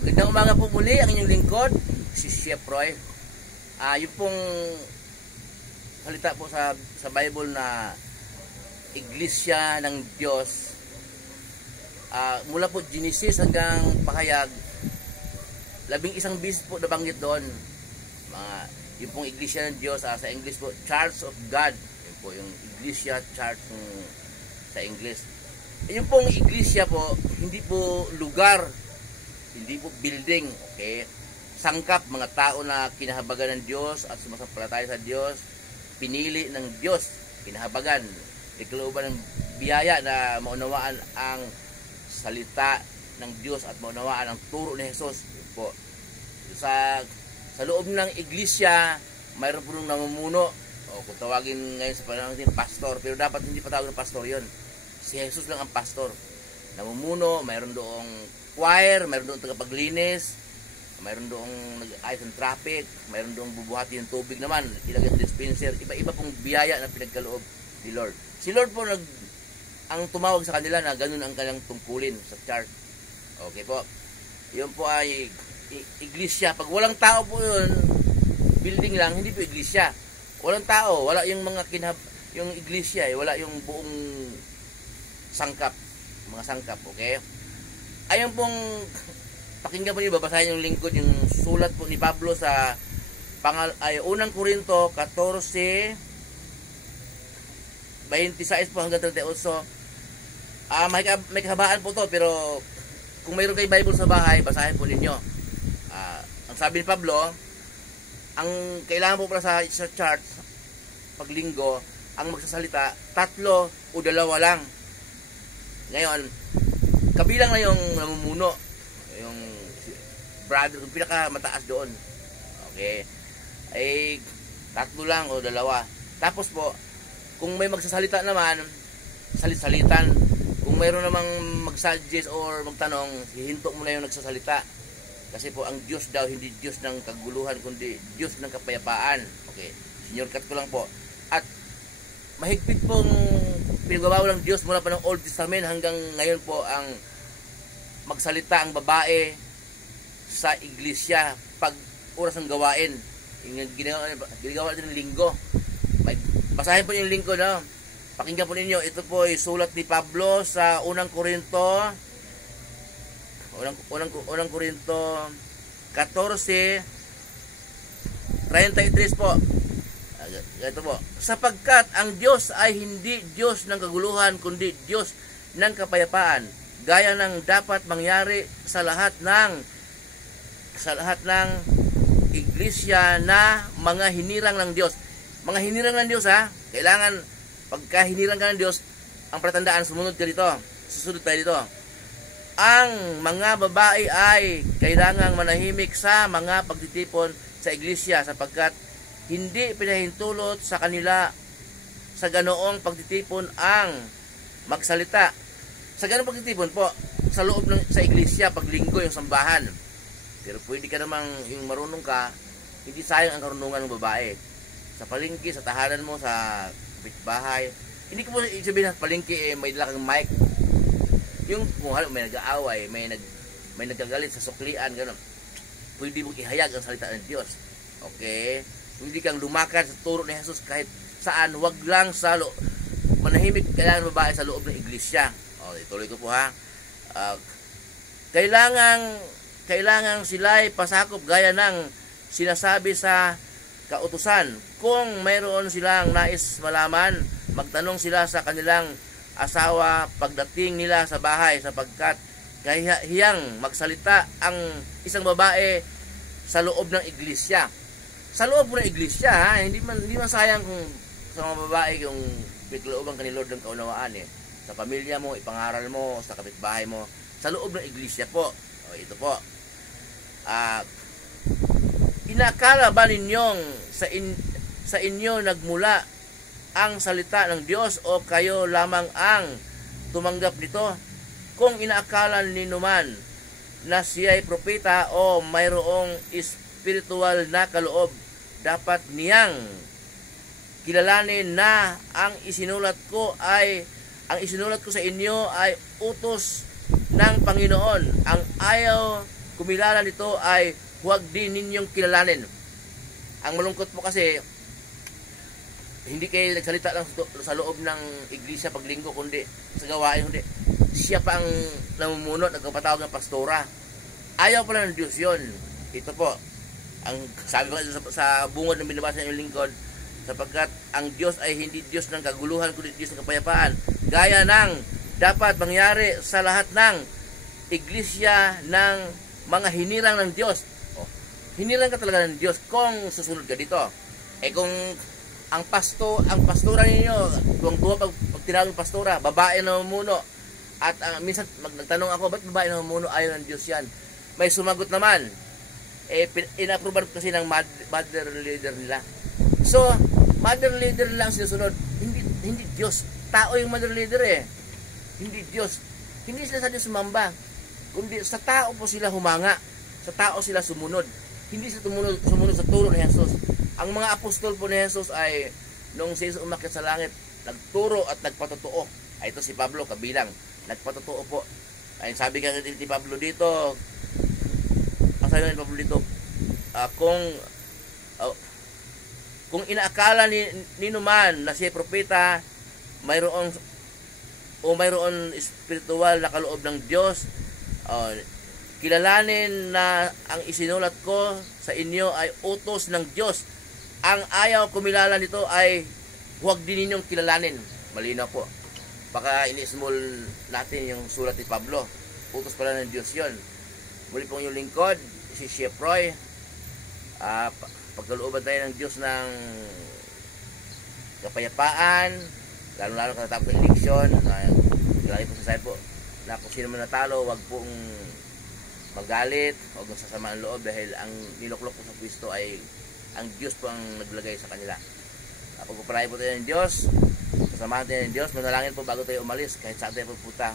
Magandang umaga po muli, ang inyong lingkod, si Chef Roy. Yung pong salita po sa Bible na Iglesia ng Diyos, mula po Genesis hanggang Pahayag, 11 beses po nabanggit doon. Yung pong Iglesia ng Diyos, sa English po, Church of God. Yun po yung Iglesia Church sa English. Yung pong Iglesia po, hindi po lugar, hindi po building, okay? Sangkap, mga tao na kinahabagan ng Diyos at sumasampalataya sa Diyos, pinili ng Diyos, kinahabagan, ikalooban ng biyaya na maunawaan ang salita ng Diyos at maunawaan ang turo ni Jesus. Po. Sa loob ng iglesia, mayroon po nung namumuno, o kung tawagin ngayon sa panahon natin, pastor, pero dapat hindi pa tawagin pastor yon. Si Jesus lang ang pastor. Namumuno, mayroon doong choir, mayroon doong tagapaglinis, mayroon doong nag-ayos ng traffic, mayroon doong bubuhati yung tubig naman, ilagay sa dispenser, iba-iba pong biyaya na pinagkaloob ni Lord. Si Lord po ang tumawag sa kanila na ganun ang kanilang tungkulin sa church. Okay po. Yun po ay iglesia. Pag walang tao po yun, building lang, hindi po iglesia. Walang tao, wala yung mga yung iglesia, wala yung buong sangkap, mga sangkap, okay? Ayun pong pakinggan po niyo, babasahin yung lingkod, yung sulat po ni Pablo sa unang Korinto 14 26 po hanggang 38. May kahabaan po to, pero kung mayroon kayong Bible sa bahay, basahin po ninyo. Ang sabi ni Pablo, ang kailangan po pala sa church paglinggo, ang magsasalita 3 o 2 lang. Ngayon, kabilang na yung namumuno, yung brother, yung pinaka mataas doon. Okay? Ay 3 lang o 2. Tapos po, kung may magsasalita naman, salitan. Kung mayroon namang mag-suggest or magtanong, hihinto mo na yung nagsasalita. Kasi po, ang Diyos daw, hindi Diyos ng kaguluhan, kundi Diyos ng kapayapaan. Okay? Senior cut ko lang po. At mahigpit pong pinagbabawal ng Diyos mula pa ng Old Testament hanggang ngayon po ang magsalita ang babae sa iglesia pag oras ng gawain. Yung ginagawa natin ng linggo. Basahin po yung linggo, no? Pakinggan po ninyo. Ito po ay sulat ni Pablo sa unang Korinto 14:33 po. Ito po. Sapagkat ang Diyos ay hindi Diyos ng kaguluhan, kundi Diyos ng kapayapaan. Gaya ng dapat mangyari sa lahat ng iglesia na mga hinirang ng Diyos. Mga hinirang ng Diyos, ha? Kailangan, pagka hinirang ka ng Diyos, ang palatandaan, susunod tayo dito. Ang mga babae ay kailangang manahimik sa mga pagtitipon sa iglesia sapagkat hindi pinahintulot sa kanila sa ganoong pagtitipon ang magsalita. Sa ganoong pagtitipon po, sa loob sa iglesia, paglinggo, yung sambahan. Pero pwede ka namang, yung marunong ka, hindi sayang ang karunungan ng babae. Sa palengke, sa tahanan mo, sa bahay. Hindi ko po sabihin na palengke, may dala kang mic. Yung kung may nag-aaway, may nagagalit sa suklian, gano'n. Pwede mong ihayag ang salita ng Diyos. Okay? Hindi kang lumakad sa turo ni Jesus kahit saan, wag lang manahimik kailangan babae sa loob ng iglesia. Ituloy ko po, ha. Kailangan sila'y pasakop gaya ng sinasabi sa kautusan. Kung mayroon silang nais malaman, magtanong sila sa kanilang asawa pagdating nila sa bahay sapagkat kahiyang magsalita ang isang babae sa loob ng iglesia. Sa loob ng iglesia, ha? Hindi man sayang kung sa mga babae yung piglooban ka ni Lord ng kaunawaan, eh. Sa pamilya mo, ipangaral mo, sa kapitbahay mo, sa loob ng iglesia po. Ito po. Inakala ba ninyong sa inyo nagmula ang salita ng Diyos o kayo lamang ang tumanggap nito? Kung inaakala ninuman na siya'y propeta o mayroong spiritual na kaloob, dapat niyang kilalanin na ang isinulat ko sa inyo ay utos ng Panginoon. Ang ayaw kumilala nito ay huwag din ninyong kilalanin. Ang malungkot po kasi, hindi kayo nagsalita lang sa loob ng iglesia paglinggo, kundi sa gawain, kundi siya pa ang namumuno, nagpapatawag ng pastora. Ayaw pala ng Diyos yun. Ito po, ang sabi ko sa bungod ng binabasa ng lingkod, sapagkat ang Diyos ay hindi Diyos ng kaguluhan, kundi Diyos ng kapayapaan. Gaya ng dapat mangyari sa lahat ng iglesia ng mga hinirang ng Diyos. Hinirang ka talaga ng Diyos kung susunod ka dito. Kung ang pastora ninyo, tuwang-tuwa pag tinawag ng pastora, babae na mamuno. At minsan nagtanong ako, ba't babae na mamuno? Ayaw ng Diyos yan. May sumagot naman. Inapproval kasi ng mother leader nila. So, mother leader lang sinusunod. Hindi Diyos. Tao yung mother leader Hindi Diyos. Hindi sila sa Diyos sumamba. Kundi sa tao po sila humanga. Sa tao sila sumunod. Hindi sila sumunod sa turo ni Jesus. Ang mga apostol po ni Jesus ay nung si Jesus umakyat sa langit, nagturo at nagpatotoo. Ito si Pablo kabilang. Nagpatotoo po. Ay sabi ka ni Pablo dito, sabi ni Pablo dito, kung inaakala ni numan na siya propeta, mayroon espiritual na kaloob ng Diyos, kilalanin na ang isinulat ko sa inyo ay utos ng Diyos. Ang ayaw kumilala nito ay huwag din ninyong kilalanin. Malinaw po. Baka ini-small natin yung sulat ni Pablo. Utos pala ng Diyos yon. Muli pong yung lingkod, si Chef Roy. Pagkalooban tayo ng Diyos ng kapayapaan, lalo-lalo katatapos ng eleksyon. Lagi po sa po na kung sino man natalo, wag pong magalit, huwag mong sasama ang loob dahil ang niluklok po sa Kristo ay ang Diyos po ang naglagay sa kanila. Pagpapalain po tayo ng Diyos, kasamahan tayo ng Diyos, manalangin po bago tayo umalis kahit saan tayo pupunta.